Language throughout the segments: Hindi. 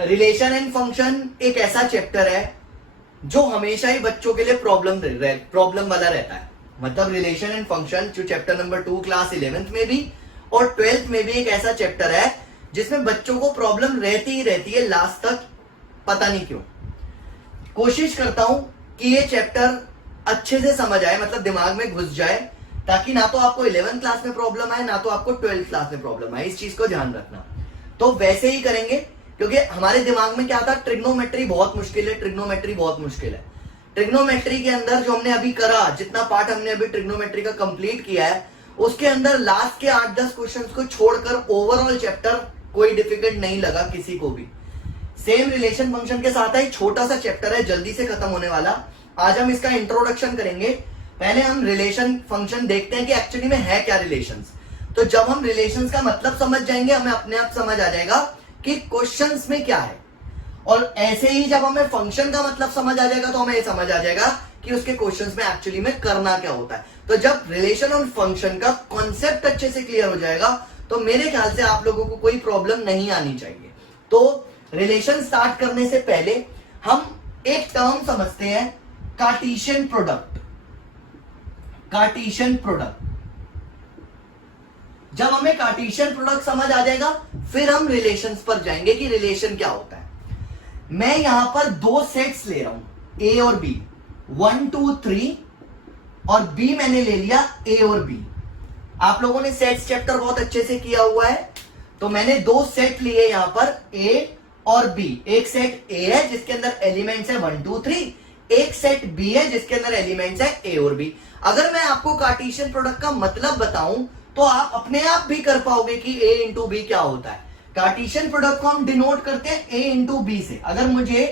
रिलेशन एंड फंक्शन एक ऐसा चैप्टर है जो हमेशा ही बच्चों के लिए प्रॉब्लम वाला रहता है। मतलब रिलेशन एंड फंक्शन जो चैप्टर नंबर 2 क्लास 11th में भी और 12th में भी एक ऐसा चैप्टर है जिसमें बच्चों को प्रॉब्लम रहती ही रहती है लास्ट तक, पता नहीं क्यों। कोशिश करता हूं कि ये चैप्टर अच्छे से समझ आए, मतलब दिमाग में घुस जाए, ताकि ना तो आपको 11th क्लास में प्रॉब्लम आए ना तो आपको 12th क्लास में प्रॉब्लम आए। इस चीज को ध्यान रखना। तो वैसे ही करेंगे, क्योंकि हमारे दिमाग में क्या था, ट्रिग्नोमेट्री बहुत मुश्किल है, ट्रिग्नोमेट्री बहुत मुश्किल है। ट्रिग्नोमेट्री के अंदर जो हमने अभी करा, जितना पार्ट हमने अभी ट्रिग्नोमेट्री का कंप्लीट किया है, उसके अंदर लास्ट के 8-10 क्वेश्चंस को छोड़कर ओवरऑल चैप्टर कोई डिफिकल्ट नहीं लगा किसी को भी। सेम रिलेशन फंक्शन के साथ है, छोटा सा चैप्टर है, जल्दी से खत्म होने वाला। आज हम इसका इंट्रोडक्शन करेंगे। पहले हम रिलेशन फंक्शन देखते हैं कि एक्चुअली में है क्या रिलेशंस। तो जब हम रिलेशंस का मतलब समझ जाएंगे, हमें अपने आप समझ आ जाएगा कि क्वेश्चंस में क्या है। और ऐसे ही जब हमें फंक्शन का मतलब समझ आ जाएगा तो हमें ये समझ आ जाएगा कि उसके क्वेश्चंस में एक्चुअली में करना क्या होता है। तो जब रिलेशन और फंक्शन का कॉन्सेप्ट अच्छे से क्लियर हो जाएगा तो मेरे ख्याल से आप लोगों को कोई प्रॉब्लम नहीं आनी चाहिए। तो रिलेशन स्टार्ट करने से पहले हम एक टर्म समझते हैं, कार्टेशियन प्रोडक्ट। कार्टेशियन प्रोडक्ट, जब हमें कार्टेशियन प्रोडक्ट समझ आ जाएगा फिर हम रिलेशंस पर जाएंगे कि रिलेशन क्या होता है। मैं यहां पर दो सेट्स ले रहा हूं, ए और बी, 1 2 3, और बी मैंने ले लिया ए और बी। आप लोगों ने सेट्स चैप्टर बहुत अच्छे से किया हुआ है, तो मैंने दो सेट लिए यहां पर, ए और बी। एक सेट ए है जिसके अंदर एलिमेंट्स है 1 2 3, एक सेट बी है जिसके अंदर एलिमेंट्स है ए और बी। अगर मैं आपको कार्टेशियन प्रोडक्ट का मतलब बताऊं तो आप अपने आप भी कर पाओगे कि ए इंटू बी क्या होता है। कार्टेशियन प्रोडक्ट को हम डिनोट करते हैं ए इंटू बी से। अगर मुझे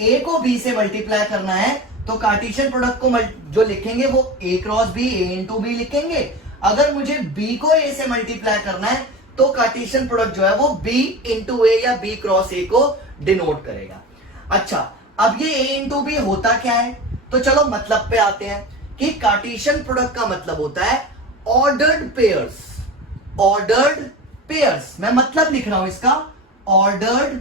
ए को बी से मल्टीप्लाई करना है तो कार्टेशियन प्रोडक्ट को जो लिखेंगे वो ए क्रॉस बी, ए इंटू बी लिखेंगे। अगर मुझे बी को ए से मल्टीप्लाई करना है तो कार्टेशियन प्रोडक्ट जो है वो बी इंटू ए या बी क्रॉस ए को डिनोट करेगा। अच्छा, अब ये ए इंटू बी होता क्या है, तो चलो मतलब पे आते हैं कि कार्टेशियन प्रोडक्ट का मतलब होता है ऑर्डर्ड पेयर्स। ऑर्डर्ड पेयर्स, मैं मतलब लिख रहा हूं इसका, ऑर्डर्ड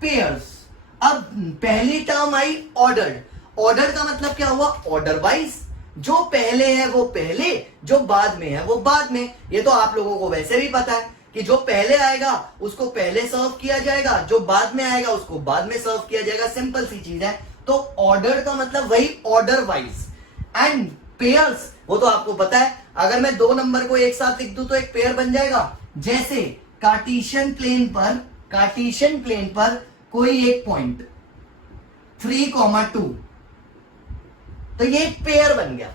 पेयर्स। अब पहली टर्म आई ऑर्डर्ड। ऑर्डर का मतलब क्या हुआ, ऑर्डर वाइज। जो पहले है वो पहले, जो बाद में है वो बाद में। ये तो आप लोगों को वैसे भी पता है कि जो पहले आएगा उसको पहले सर्व किया जाएगा, जो बाद में आएगा उसको बाद में सर्व किया जाएगा। सिंपल सी चीज है। तो ऑर्डर का मतलब वही ऑर्डर वाइज। एंड पेयर्स, वो तो आपको पता है, अगर मैं दो नंबर को एक साथ लिख दूं तो एक पेयर बन जाएगा। जैसे कार्टेशियन प्लेन पर कोई एक पॉइंट 3,2, तो ये एक पेयर बन गया।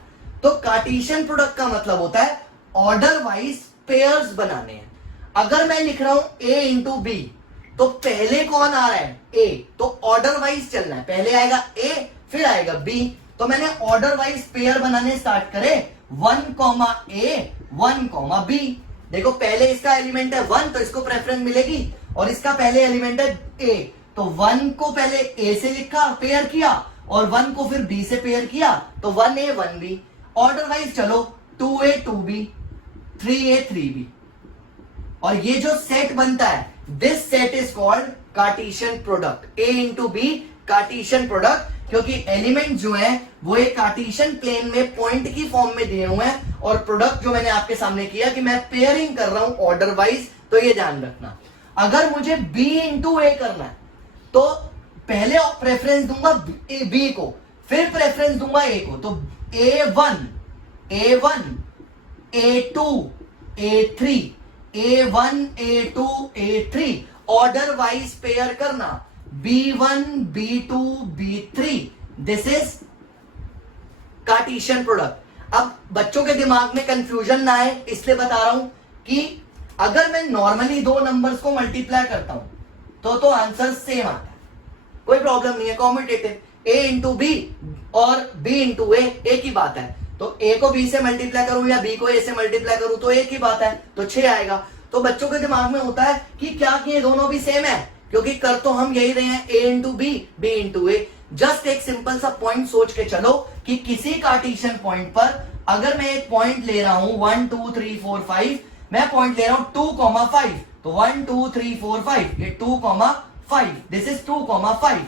तो कार्टेशियन प्रोडक्ट का मतलब होता है ऑर्डर वाइज पेयर्स बनाने हैं। अगर मैं लिख रहा हूं ए इंटू बी, तो पहले कौन आ रहा है, ए, तो ऑर्डर वाइज चलना है। पहले आएगा ए फिर आएगा बी। तो मैंने ऑर्डर वाइज पेयर बनाने स्टार्ट करे, 1 ए 1 बी। देखो पहले इसका एलिमेंट है 1 तो इसको प्रेफरेंस मिलेगी, और इसका पहले एलिमेंट है ए, तो 1 को पहले ए से लिखा, पेयर किया, और 1 को फिर बी से पेयर किया, तो 1a 1b। ऑर्डर वाइज चलो, 2a 2b, 3a 3b। और ये जो सेट बनता है, this set is called Cartesian product. A into B Cartesian product, क्योंकि एलिमेंट जो है वो एक कार्टेशियन प्लेन में पॉइंट की फॉर्म में दिए हुए हैं, और प्रोडक्ट जो मैंने आपके सामने किया कि मैं पेयरिंग कर रहा हूं ऑर्डर वाइज। तो ये ध्यान रखना, अगर मुझे बी इंटू ए करना है तो पहले प्रेफरेंस दूंगा बी को, फिर प्रेफरेंस दूंगा ए को। तो A1 A2 A3, A1 A2 A3, order wise pair करना, B1 B2 B3। This is Cartesian product. अब बच्चों के दिमाग में कंफ्यूजन ना आए इसलिए बता रहा हूं कि अगर मैं नॉर्मली दो नंबर्स को मल्टीप्लाई करता हूं तो आंसर सेम आता है, कोई प्रॉब्लम नहीं है। कॉम्पिटेटिव ए इंटू बी और बी इंटू ए एक ही बात है। तो ए को बी से मल्टीप्लाई करूं या बी को ए से मल्टीप्लाई करूं तो एक ही बात है, तो 6 आएगा। तो बच्चों के दिमाग में होता है कि क्या ये दोनों भी सेम है, क्योंकि कर तो हम यही रहे हैं, ए इंटू बी बी इंटू ए। जस्ट एक सिंपल सा पॉइंट सोच के चलो कि किसी कार्टेशियन पॉइंट पर अगर मैं एक पॉइंट ले रहा हूं 1 2 3 4 5, मैं पॉइंट ले रहा हूं 2,5, तो 1 2 3 4 5, ये 2,5, दिस इज 2,5।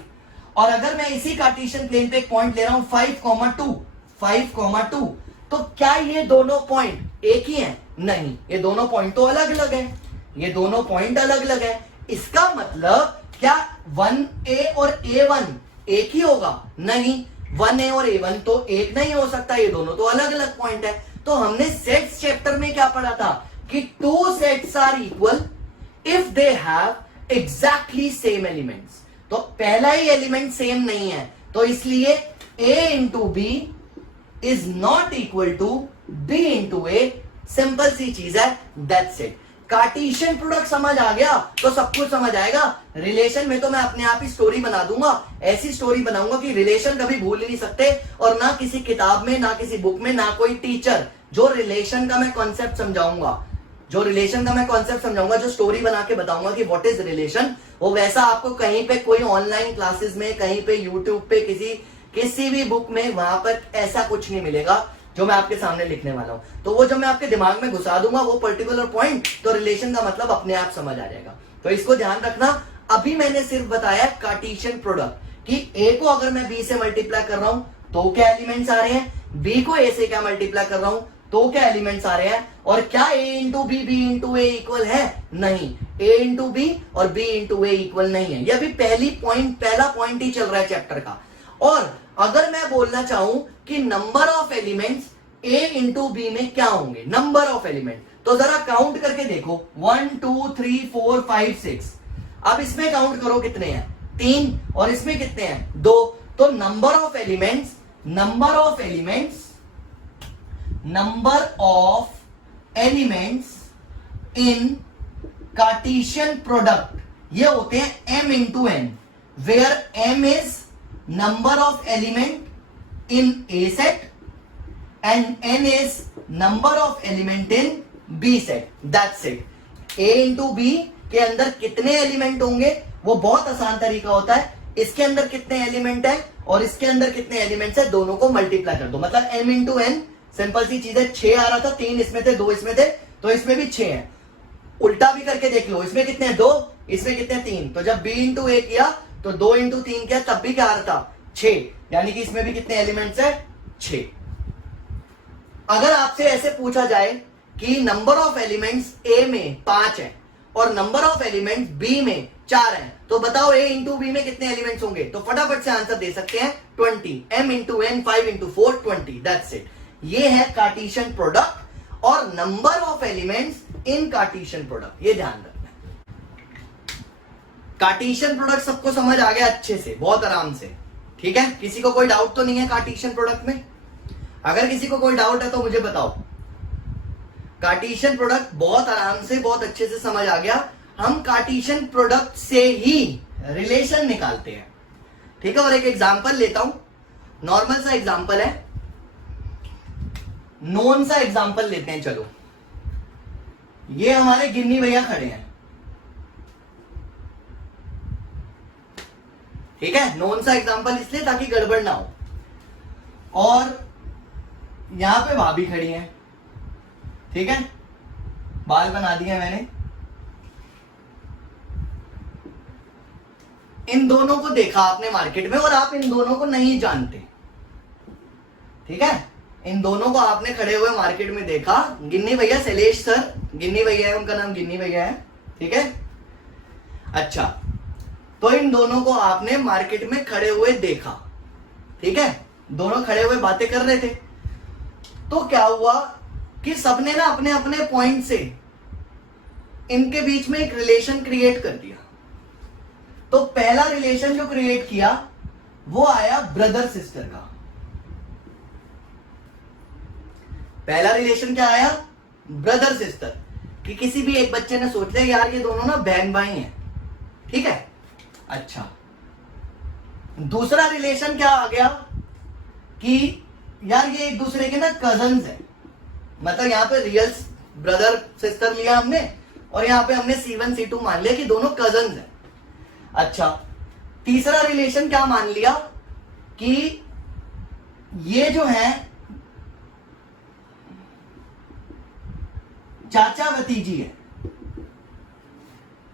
और अगर मैं इसी कार्टेशियन प्लेन पे एक पॉइंट ले रहा हूं 5,2, 5,2, तो क्या ये दोनों पॉइंट एक ही हैं? नहीं, ये दोनों पॉइंट तो अलग अलग हैं, ये दोनों पॉइंट अलग अलग हैं। इसका मतलब क्या 1a और a1 एक ही होगा? नहीं, 1a और a1 तो एक नहीं हो सकता, ये दोनों तो अलग अलग पॉइंट है। तो हमने सेट्स चैप्टर में क्या पढ़ा था कि two sets are equal if they have exactly same elements. तो पहला ही एलिमेंट सेम नहीं है, तो इसलिए a into B is not equal to b into A. Simple सी चीज है, दैट्स इट। कार्टेशियन प्रोडक्ट समझ आ गया तो सब कुछ समझ आएगा। रिलेशन में तो मैं अपने आप ही स्टोरी बना दूंगा, ऐसी स्टोरी बनाऊंगा कि रिलेशन कभी भूल ही नहीं सकते, और ना किसी किताब में, ना किसी बुक में, ना कोई टीचर। जो रिलेशन का मैं कॉन्सेप्ट समझाऊंगा, जो रिलेशन का मैं कॉन्सेप्ट समझाऊंगा, जो स्टोरी बना के बताऊंगा कि व्हाट इज रिलेशन, वो वैसा आपको कहीं पे कोई ऑनलाइन क्लासेस में, कहीं पे यूट्यूब पे, किसी भी बुक में, वहां पर ऐसा कुछ नहीं मिलेगा जो मैं आपके सामने लिखने वाला हूं। तो वो जो मैं आपके दिमाग में घुसा दूंगा वो पर्टिकुलर पॉइंट, तो रिलेशन का मतलब अपने आप समझ आ जाएगा। तो इसको ध्यान रखना। अभी मैंने सिर्फ बताया कार्टेशियन प्रोडक्ट कि ए को अगर मैं बी से मल्टीप्लाई कर रहा हूं तो क्या एलिमेंट्स आ रहे हैं, बी को ए से क्या मल्टीप्लाई कर रहा हूं तो क्या एलिमेंट्स आ रहे हैं, और क्या ए इंटू बी, बी इंटू ए इक्वल है? नहीं, ए इंटू बी और बी इंटू ए इक्वल नहीं है। यह भी पहला पॉइंट ही चल रहा है चैप्टर का। और अगर मैं बोलना चाहूं कि number of elements a into B में क्या होंगे, नंबर ऑफ एलिमेंट, तो जरा काउंट करके देखो 1 2 3 4 5 6। अब इसमें काउंट करो कितने हैं, 3, और इसमें कितने हैं, 2। तो number of elements in Cartesian product ये होते हैं m into n, where m is number of element in A set and n is number of element in B set. That's it. A into B के अंदर कितने एलिमेंट होंगे वो बहुत आसान तरीका होता है। इसके अंदर कितने एलिमेंट है और इसके अंदर कितने एलिमेंट्स है, दोनों को मल्टीप्लाई कर दो, मतलब m इंटू n। सिंपल सी चीज है, 6 आ रहा था, 3 इसमें थे, 2 इसमें थे, तो इसमें भी 6 है। उल्टा भी करके देख लो, इसमें कितने हैं, 2, इसमें कितने, 3। तो जब b इंटू ए किया तो 2 इंटू 3 किया, तब भी क्या आ रहा था, 6, यानी कि इसमें भी कितने एलिमेंट्स है, 6। अगर आपसे ऐसे पूछा जाए कि नंबर ऑफ एलिमेंट्स ए में 5 है और नंबर ऑफ एलिमेंट्स बी में 4 है, तो बताओ ए इंटू बी में कितने एलिमेंट्स होंगे, तो फटाफट से आंसर दे सकते हैं 20, m into n 5 into 4 20, that's it. ये है कार्टेशियन प्रोडक्ट और number of elements in Cartesian product, ये ध्यान रखना। कार्टेशियन प्रोडक्ट सबको समझ आ गया अच्छे से, बहुत आराम से, ठीक है? किसी को कोई डाउट तो नहीं है कार्टेशियन प्रोडक्ट में? अगर किसी को कोई डाउट है तो मुझे बताओ। कार्टेशियन प्रोडक्ट बहुत आराम से, बहुत अच्छे से समझ आ गया। हम कार्टेशियन प्रोडक्ट से ही रिलेशन निकालते हैं, ठीक है? और एक एग्जांपल लेता हूं, नॉर्मल सा एग्जांपल है, नोन सा एग्जांपल लेते हैं। चलो, ये हमारे गिन्नी भैया खड़े हैं, ठीक है? नोन सा एग्जांपल इसलिए ताकि गड़बड़ ना हो। और यहां पे भाभी खड़ी हैं, ठीक है? बाल बना दिए मैंने। इन दोनों को देखा आपने मार्केट में और आप इन दोनों को नहीं जानते, ठीक है? इन दोनों को आपने खड़े हुए मार्केट में देखा। गिन्नी भैया, शैलेश सर गिन्नी भैया है, उनका नाम गिन्नी भैया है, ठीक है? अच्छा, तो इन दोनों को आपने मार्केट में खड़े हुए देखा, ठीक है? दोनों खड़े हुए बातें कर रहे थे, तो क्या हुआ कि सबने ना अपने अपने पॉइंट से इनके बीच में एक रिलेशन क्रिएट कर दिया। तो पहला रिलेशन जो क्रिएट किया वो आया ब्रदर सिस्टर का। पहला रिलेशन क्या आया, ब्रदर सिस्टर, कि किसी भी एक बच्चे ने सोच लिया यार ये दोनों ना बहन भाई हैं, ठीक है? अच्छा, दूसरा रिलेशन क्या आ गया कि यार ये एक दूसरे के ना कजन्स हैं, मतलब यहां पे रियल ब्रदर सिस्टर लिया हमने और यहां पे हमने C1 C2 मान लिया कि दोनों कजन्स हैं। अच्छा, तीसरा रिलेशन क्या मान लिया कि ये जो है चाचा भतीजी है,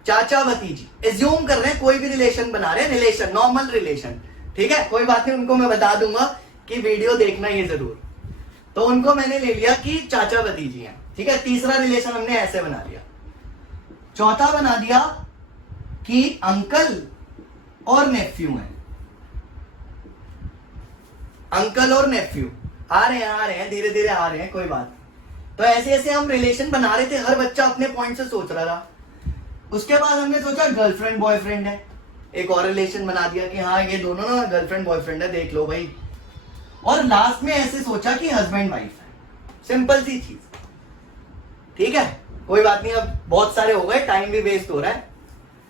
चाचा भतीजी, एज्यूम कर रहे हैं कोई भी रिलेशन बना रहे हैं, रिलेशन नॉर्मल रिलेशन, ठीक है, कोई बात नहीं, उनको मैं बता दूंगा कि वीडियो देखना ये जरूर। तो उनको मैंने ले लिया कि चाचा भतीजी हैं, ठीक है। तीसरा रिलेशन हमने ऐसे बना लिया। चौथा बना दिया कि अंकल और नेफ्यू हैं, अंकल और नेफ्यू आ रहे हैं धीरे धीरे आ रहे हैं, कोई बात नहीं। तो ऐसे ऐसे हम रिलेशन बना रहे थे, हर बच्चा अपने पॉइंट से सोच रहा था। उसके बाद हमने सोचा गर्लफ्रेंड बॉयफ्रेंड है, एक और रिलेशन बना दिया कि हाँ ये दोनों ना गर्लफ्रेंड बॉयफ्रेंड है, देख लो भाई। और लास्ट में ऐसे सोचा कि हस्बैंड वाइफ है, सिंपल सी चीज, ठीक है, कोई बात नहीं। अब बहुत सारे हो गए, टाइम भी वेस्ट हो रहा है।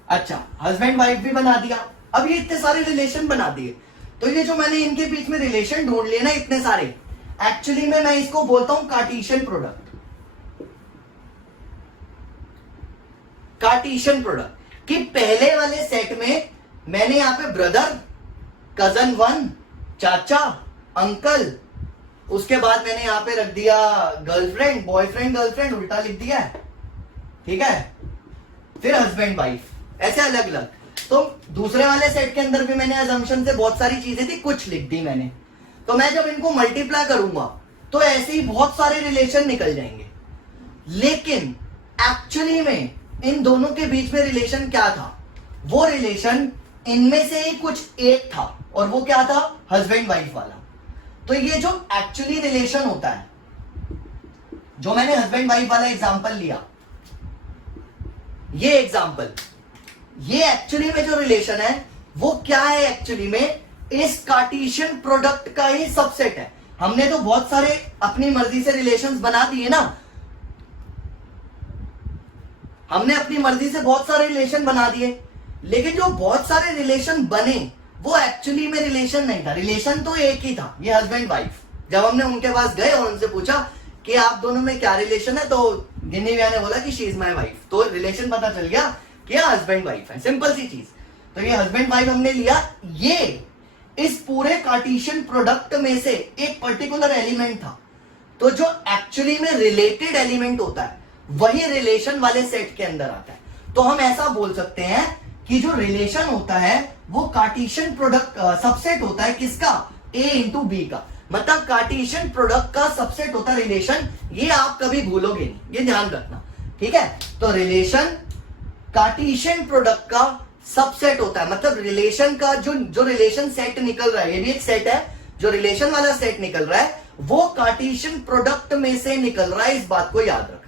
अच्छा, हस्बैंड वाइफ भी बना दिया। अब ये इतने सारे रिलेशन बना दिए, तो ये जो मैंने इनके बीच में रिलेशन ढूंढ लिए ना इतने सारे, एक्चुअली में मैं इसको बोलता हूं कार्टेशियन प्रोडक्ट। कार्टेशियन प्रोडक्ट कि पहले वाले सेट में मैंने यहां पे ब्रदर, कजन वन, चाचा, अंकल, उसके बाद मैंने यहां पे रख दिया गर्लफ्रेंड बॉयफ्रेंड, गर्लफ्रेंड उल्टा लिख दिया है, ठीक है, फिर हस्बैंड वाइफ, ऐसे अलग अलग। तो दूसरे वाले सेट के अंदर भी मैंने अजम्पशन से बहुत सारी चीजें थी, कुछ लिख दी मैंने। तो मैं जब इनको मल्टीप्लाई करूंगा तो ऐसे ही बहुत सारे रिलेशन निकल जाएंगे, लेकिन एक्चुअली में इन दोनों के बीच में रिलेशन क्या था? वो रिलेशन इनमें से ही कुछ एक था, और वो क्या था? हस्बैंड वाइफ वाला। तो ये जो एक्चुअली रिलेशन होता है, जो मैंने हस्बैंड वाइफ वाला एग्जांपल लिया, ये एग्जांपल, ये एक्चुअली में जो रिलेशन है वो क्या है? एक्चुअली में इस कार्टेशियन प्रोडक्ट का ही सबसेट है। हमने तो बहुत सारे अपनी मर्जी से रिलेशंस बना दिए ना, हमने अपनी मर्जी से बहुत सारे रिलेशन बना दिए, लेकिन जो बहुत सारे रिलेशन बने वो एक्चुअली में रिलेशन नहीं था, रिलेशन तो एक ही था, ये हस्बैंड वाइफ। जब हमने उनके पास गए और उनसे पूछा कि आप दोनों में क्या रिलेशन है, तो गिनी भैया ने बोला कि शी इज माई वाइफ, तो रिलेशन पता चल गया कि हस्बैंड वाइफ है, सिंपल सी चीज। तो ये हस्बैंड वाइफ हमने लिया, ये इस पूरे कार्टेशियन प्रोडक्ट में से एक पर्टिकुलर एलिमेंट था। तो जो एक्चुअली में रिलेटेड एलिमेंट होता है वही रिलेशन वाले सेट के अंदर आता है। तो हम ऐसा बोल सकते हैं कि जो रिलेशन होता है वो कार्टेशियन प्रोडक्ट सबसेट होता है, किसका? A इंटू बी का, मतलब कार्टेशियन प्रोडक्ट का सबसेट होता है रिलेशन। ये आप कभी भूलोगे नहीं, ये ध्यान रखना, ठीक है। तो रिलेशन कार्टेशियन प्रोडक्ट का सबसेट होता है, मतलब रिलेशन का जो रिलेशन सेट निकल रहा है, ये भी एक सेट है, जो रिलेशन वाला सेट निकल रहा है वो कार्टेशियन प्रोडक्ट में से निकल रहा है, इस बात को याद रखना।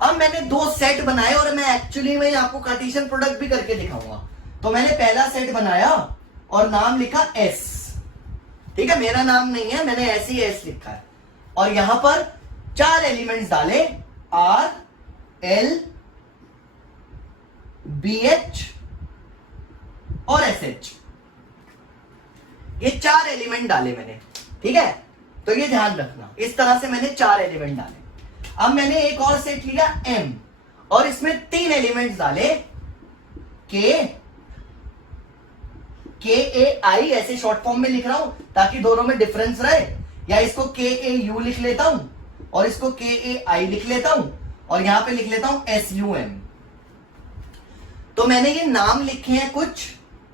अब मैंने दो सेट बनाए और मैं एक्चुअली में आपको कार्टेशियन प्रोडक्ट भी करके दिखाऊंगा। तो मैंने पहला सेट बनाया और नाम लिखा S, ठीक है, मेरा नाम नहीं है, मैंने ऐसे ही S लिखा है, और यहां पर 4 एलिमेंट्स डाले, R, L, BH और SH, ये 4 एलिमेंट डाले मैंने, ठीक है। तो ये ध्यान रखना, इस तरह से मैंने 4 एलिमेंट डाले। अब मैंने एक और सेट लिया M, और इसमें 3 एलिमेंट्स डाले, KAI, ऐसे शॉर्ट फॉर्म में लिख रहा हूं ताकि दोनों में डिफरेंस रहे, या इसको KAU लिख लेता हूं और इसको KAI लिख लेता हूं, और यहां पे लिख लेता हूं SUM। तो मैंने ये नाम लिखे हैं कुछ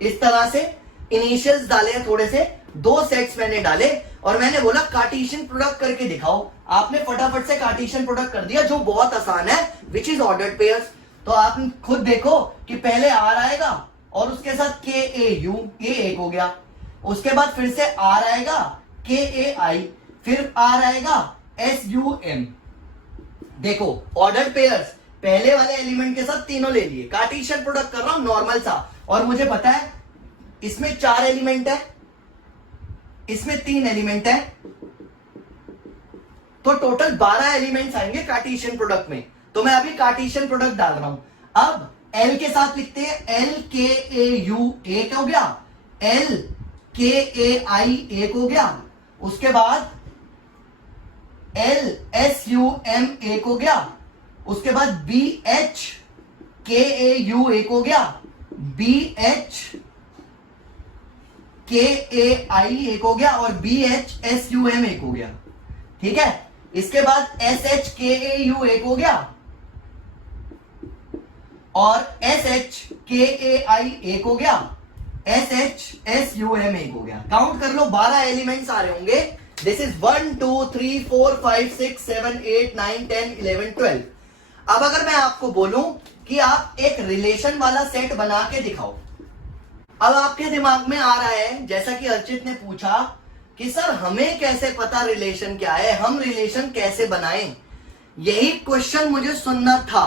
इस तरह से, इनिशियल्स डाले हैं थोड़े से, 2 सेट्स मैंने डाले, और मैंने बोला कार्टेशियन प्रोडक्ट करके दिखाओ। आपने फटाफट से कार्टेशियन प्रोडक्ट कर दिया, जो बहुत आसान है, विच इज ऑर्डर्ड पेयर्स। तो आप खुद देखो कि पहले R आएगा और उसके साथ KAU, ये एक हो गया, उसके बाद फिर से R आएगा, KAI, फिर R आएगा SUM। देखो ऑर्डर्ड पेयर्स, पहले वाले एलिमेंट के साथ तीनों ले लिए, कार्टेशियन प्रोडक्ट कर रहा हूं नॉर्मल सा, और मुझे पता है इसमें 4 एलिमेंट है, इसमें 3 एलिमेंट है, तो टोटल 12 एलिमेंट्स आएंगे कार्टेशियन प्रोडक्ट में। तो मैं अभी कार्टेशियन प्रोडक्ट डाल रहा हूं। अब L के साथ लिखते हैं, LKAU एक हो गया, LKAI एक हो गया, उसके बाद LSUM एक हो गया, उसके बाद BHKAU एक हो गया, BHKAI एक हो गया, और BHSUM एक हो गया, ठीक है। इसके बाद SHKAU एक हो गया, और एस एच के ए आई एक हो गया, S H S U M एक हो गया। काउंट कर लो 12 एलिमेंट्स आ रहे होंगे। This is 1 2 3 4 5 6 7 8 9 10 11 12। अब अगर मैं आपको बोलूं कि आप एक रिलेशन वाला सेट बना के दिखाओ, अब आपके दिमाग में आ रहा है, जैसा कि अर्चित ने पूछा कि सर हमें कैसे पता रिलेशन क्या है, हम रिलेशन कैसे बनाएं। यही क्वेश्चन मुझे सुनना था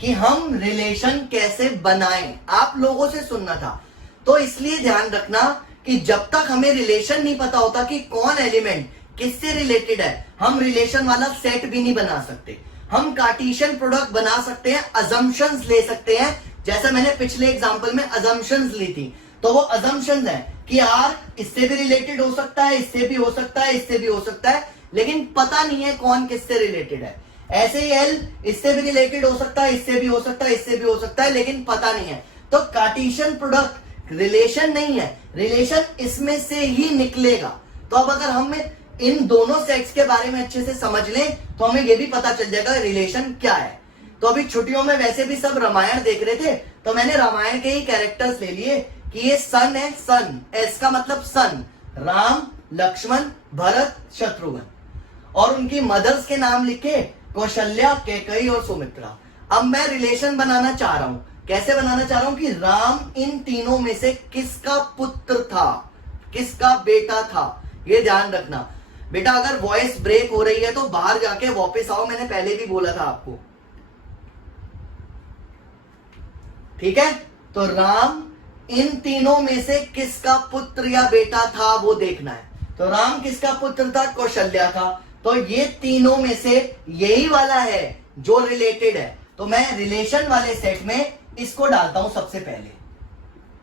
कि हम रिलेशन कैसे बनाएं, आप लोगों से सुनना था। तो इसलिए ध्यान रखना कि जब तक हमें रिलेशन नहीं पता होता कि कौन एलिमेंट किससे रिलेटेड है, हम रिलेशन वाला सेट भी नहीं बना सकते। हम कार्टेशियन प्रोडक्ट बना सकते हैं, अजम्पशंस ले सकते हैं, जैसा मैंने पिछले एग्जांपल में अजम्पशंस ली थी। तो वो अजम्पशंस है कि आर इससे भी रिलेटेड हो सकता है, इससे भी हो सकता है, इससे भी हो सकता है, लेकिन पता नहीं है कौन किससे रिलेटेड है। ऐसे ही एल इससे भी रिलेटेड हो सकता है, इससे भी हो सकता है, इससे भी हो सकता है, लेकिन पता नहीं है। तो कार्टेशियन प्रोडक्ट रिलेशन नहीं है, रिलेशन इसमें से ही निकलेगा। तो अब अगर हम इन दोनों सेट्स के बारे में अच्छे से समझ लें तो हमें यह भी पता चल जाएगा रिलेशन क्या है। तो अभी छुट्टियों में वैसे भी सब रामायण देख रहे थे, तो मैंने रामायण के ही कैरेक्टर्स ले लिए कि ये सन है, सन एस का मतलब सन, राम लक्ष्मण भरत शत्रुघ्न, और उनकी मदर्स के नाम लिखे कौशल्या कैकेयी और सुमित्रा। अब मैं रिलेशन बनाना चाह रहा हूं, कैसे बनाना चाह रहा हूं कि राम इन तीनों में से किसका पुत्र था, किसका बेटा था। ये ध्यान रखना बेटा, अगर वॉइस ब्रेक हो रही है तो बाहर जाके वापस आओ, मैंने पहले भी बोला था आपको, ठीक है। तो राम इन तीनों में से किसका पुत्र या बेटा था वो देखना है। तो राम किसका पुत्र था, कौशल्या का। तो ये तीनों में से यही वाला है जो रिलेटेड है, तो मैं रिलेशन वाले सेट में इसको डालता हूं सबसे पहले।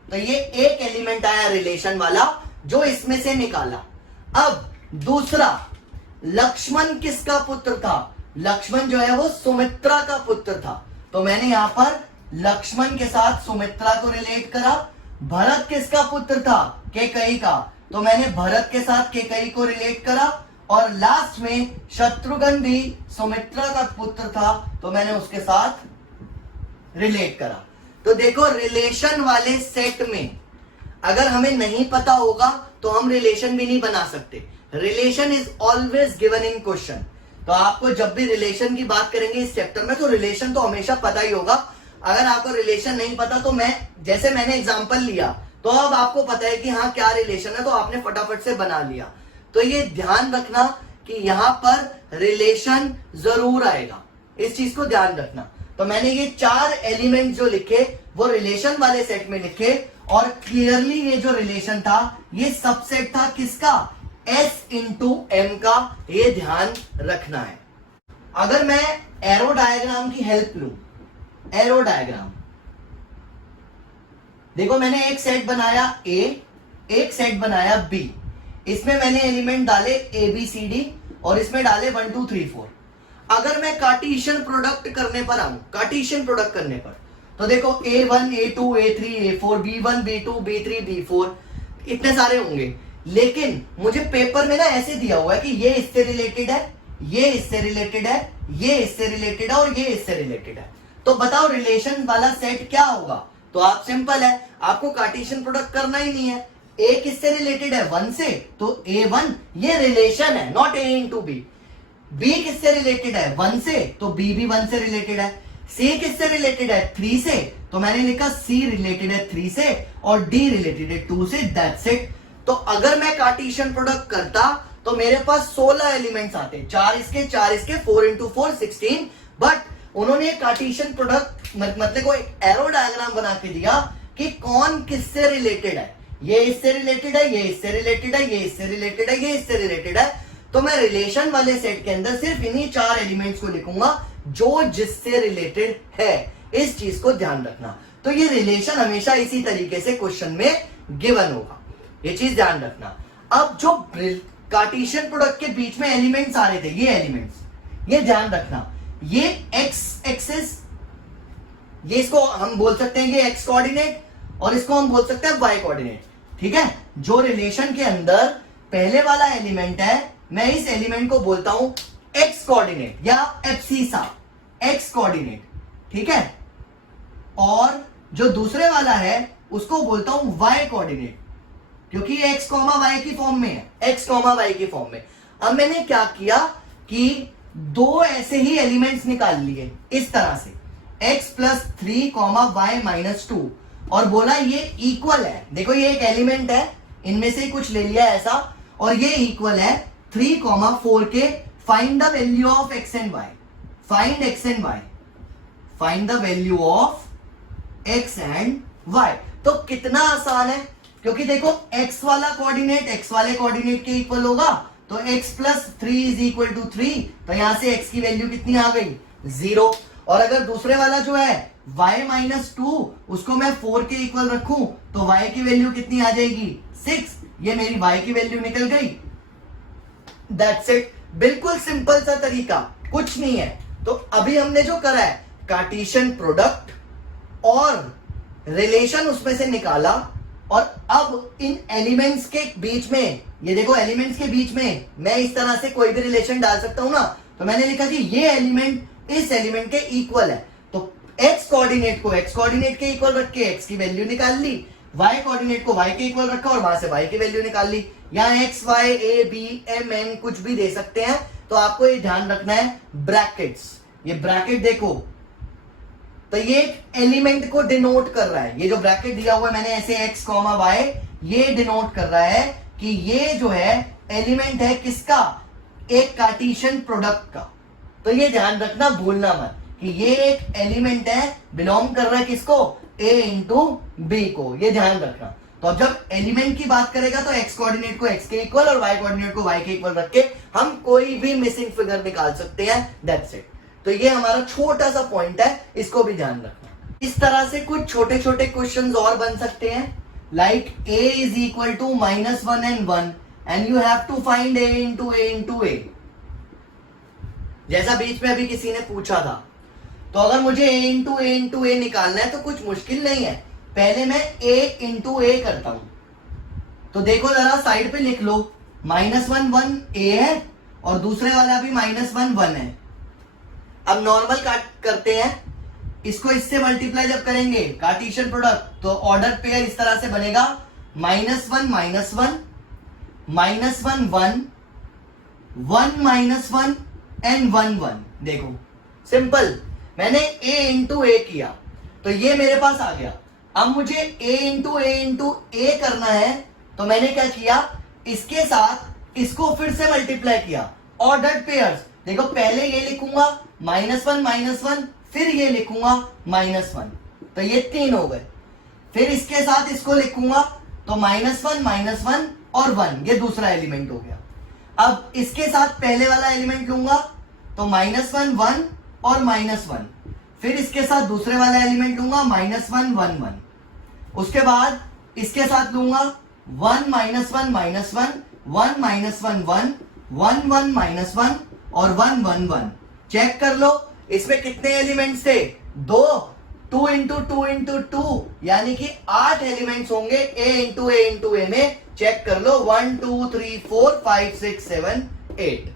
तो ये एक एलिमेंट आया रिलेशन वाला जो इसमें से निकाला। अब दूसरा, लक्ष्मण किसका पुत्र था, लक्ष्मण जो है वो सुमित्रा का पुत्र था, तो मैंने यहां पर लक्ष्मण के साथ सुमित्रा को रिलेट करा। भरत किसका पुत्र था, कैकेयी का, तो मैंने भरत के साथ कैकेयी को रिलेट करा। और लास्ट में शत्रुघ्न भी सुमित्रा का पुत्र था, तो मैंने उसके साथ रिलेट करा। तो देखो रिलेशन वाले सेट में अगर हमें नहीं पता होगा तो हम रिलेशन भी नहीं बना सकते। Relation is always given in question. तो आपको जब भी रिलेशन की बात करेंगे इस चैप्टर में तो रिलेशन तो हमेशा पता ही होगा। अगर आपको रिलेशन नहीं पता तो जैसे मैंने एग्जांपल लिया तो अब आपको पता है कि हाँ क्या रिलेशन है, तो आपने फटाफट से बना लिया। तो ये ध्यान रखना कि यहां पर रिलेशन जरूर आएगा, इस चीज को ध्यान रखना। तो मैंने ये 4 एलिमेंट जो लिखे वो रिलेशन वाले सेट में लिखे, और क्लियरली ये जो रिलेशन था ये सबसेट था किसका, एस इंटू एम का, ये ध्यान रखना है। अगर मैं एरो डायग्राम की हेल्प लूं, एरो डायग्राम देखो, मैंने एक सेट बनाया ए, एक सेट बनाया बी, इसमें मैंने एलिमेंट डाले ए बी सी डी और इसमें डाले 1 2 3 4। अगर मैं कार्टेशियन प्रोडक्ट करने पर आऊं, कार्टेशियन प्रोडक्ट करने पर, तो देखो A1 A2 A3 A4 B1 B2 B3 B4 इतने सारे होंगे, लेकिन मुझे पेपर में ना ऐसे दिया हुआ है कि ये इससे रिलेटेड है, ये इससे रिलेटेड है, ये इससे रिलेटेड है और ये इससे रिलेटेड है। तो बताओ रिलेशन वाला सेट क्या होगा। तो आप सिंपल है, आपको कार्टेशियन प्रोडक्ट करना ही नहीं है। ए किससे रिलेटेड है, 1 से, तो A1 ये रिलेशन है, not A into B. B किससे रिलेटेड है, 1 से, तो बी भी 1 से रिलेटेड है। सी किससे रिलेटेड है, 3 से, तो मैंने लिखा सी रिलेटेड है 3 से और डी रिलेटेड है 2 से, दैट्स इट। तो अगर मैं कार्टेशियन प्रोडक्ट करता तो मेरे पास 16 एलिमेंट्स आते, 4 इसके 4 इसके, 4 इंटू 4 16। बट उन्होंने कार्टेशियन प्रोडक्ट मतलब को एक एरो डायग्राम बना के दिया कि कौन किससे रिलेटेड है, ये इससे रिलेटेड है, ये इससे रिलेटेड है, ये इससे रिलेटेड है, ये इससे रिलेटेड है। तो मैं रिलेशन वाले सेट के अंदर सिर्फ इन्हीं 4 एलिमेंट्स को लिखूंगा जो जिससे रिलेटेड है, इस चीज को ध्यान रखना। तो ये रिलेशन हमेशा इसी तरीके से क्वेश्चन में गिवन होगा, ये चीज ध्यान रखना। अब जो कार्टेशियन प्रोडक्ट के बीच में एलिमेंट्स आ रहे थे, ये एलिमेंट्स, ये ध्यान रखना, ये एक्स एक्सिस, ये इसको हम बोल सकते हैं कि एक्स कोऑर्डिनेट और इसको हम बोल सकते हैं वाई कोऑर्डिनेट, ठीक है। जो रिलेशन के अंदर पहले वाला एलिमेंट है, मैं इस एलिमेंट को बोलता हूं एक्स कोऑर्डिनेट या एब्सिसा, एक्स कोऑर्डिनेट, ठीक है। और जो दूसरे वाला है उसको बोलता हूं y कोऑर्डिनेट, क्योंकि ये x कॉमा y की फॉर्म में है, x कॉमा y की फॉर्म में। अब मैंने क्या किया कि दो ऐसे ही एलिमेंट्स निकाल लिए इस तरह से, x plus 3 comma y minus 2, और बोला ये इक्वल है। देखो ये एक एलिमेंट है, इनमें से कुछ ले लिया ऐसा, और ये इक्वल है 3 कॉमा 4 के। Find the value of x and y, find x and y, find the value of x and y। तो कितना आसान है, क्योंकि देखो x वाला कोऑर्डिनेट x वाले कोऑर्डिनेट के इक्वल होगा, तो x plus 3 is equal to 3, तो यहां से x की वैल्यू कितनी आ गई 0। और अगर दूसरे वाला जो है y माइनस 2 उसको मैं 4 के इक्वल रखूं तो y की वैल्यू कितनी आ जाएगी 6, ये मेरी y की वैल्यू निकल गई। दैट्स इट, बिल्कुल सिंपल सा तरीका, कुछ नहीं है। तो अभी हमने जो करा है कार्टेशियन प्रोडक्ट और रिलेशन उसमें से निकाला, और अब इन एलिमेंट्स के बीच में, ये देखो एलिमेंट्स के बीच में मैं इस तरह से कोई भी रिलेशन डाल सकता हूं ना। तो मैंने लिखा कि ये एलिमेंट इस एलिमेंट के इक्वल है, तो x कोऑर्डिनेट को x कोऑर्डिनेट के इक्वल रख के x की वैल्यू निकाल ली, y कोऑर्डिनेट को y के इक्वल रखा और वहां से y की वैल्यू निकाल ली। यहाँ x y a b m n कुछ भी दे सकते हैं, तो आपको ये ध्यान रखना है ब्रैकेट्स, ये ब्रैकेट देखो तो ये एक एलिमेंट को डिनोट कर रहा है। ये जो ब्रैकेट दिया हुआ है मैंने ऐसे x कॉमा y, ये डिनोट कर रहा है कि ये जो है एलिमेंट है किसका, एक कार्टेशियन प्रोडक्ट का। तो ये ध्यान रखना, भूलना मत कि ये एक एलिमेंट है, बिलोंग कर रहा है किसको, a इंटू बी को, ये ध्यान रखना। तो अब जब एलिमेंट की बात करेगा तो x कोऑर्डिनेट को x के इक्वल और y कोऑर्डिनेट को y के इक्वल रख के हम कोई भी मिसिंग फिगर निकाल सकते हैं। That's it. तो ये हमारा छोटा सा पॉइंट है, इसको भी ध्यान रखना। इस तरह से कुछ छोटे छोटे क्वेश्चंस और बन सकते हैं, like a is equal to -1 and 1 and you have to find a into a, जैसा बीच में अभी किसी ने पूछा था। तो अगर मुझे a इंटू a निकालना है तो कुछ मुश्किल नहीं है, पहले मैं a इंटू a करता हूं। तो देखो जरा साइड पे लिख लो, -1 1 a है और दूसरे वाला भी -1 1 है। अब नॉर्मल काट करते हैं, इसको इससे मल्टीप्लाई जब करेंगे कार्टेशियन प्रोडक्ट तो ऑर्डर पेयर इस तरह से बनेगा, -1 -1 -1 1 1 -1 एंड 1 1। देखो सिंपल, मैंने a इंटू a किया तो ये मेरे पास आ गया। अब मुझे a इंटू a करना है, तो मैंने क्या किया, इसके साथ इसको फिर से मल्टीप्लाई किया, ऑर्डर्ड पेयर्स। देखो पहले ये लिखूंगा -1 -1, फिर ये लिखूंगा -1, तो ये 3 हो गए। फिर इसके साथ इसको लिखूंगा तो -1 -1 और 1, ये दूसरा एलिमेंट हो गया। अब इसके साथ पहले वाला एलिमेंट लूंगा तो -1 1 और -1, फिर इसके साथ दूसरे वाला एलिमेंट लूंगा -1 1 1, उसके बाद इसके साथ लूंगा 1 -1 -1 1 -1 1 1 1 -1 और 1 1 1। चेक कर लो इसमें कितने एलिमेंट्स थे, 2 इंटू 2 यानी कि 8 एलिमेंट्स होंगे a इंटू a में। चेक कर लो 1 2 3 4 5 6 7 8।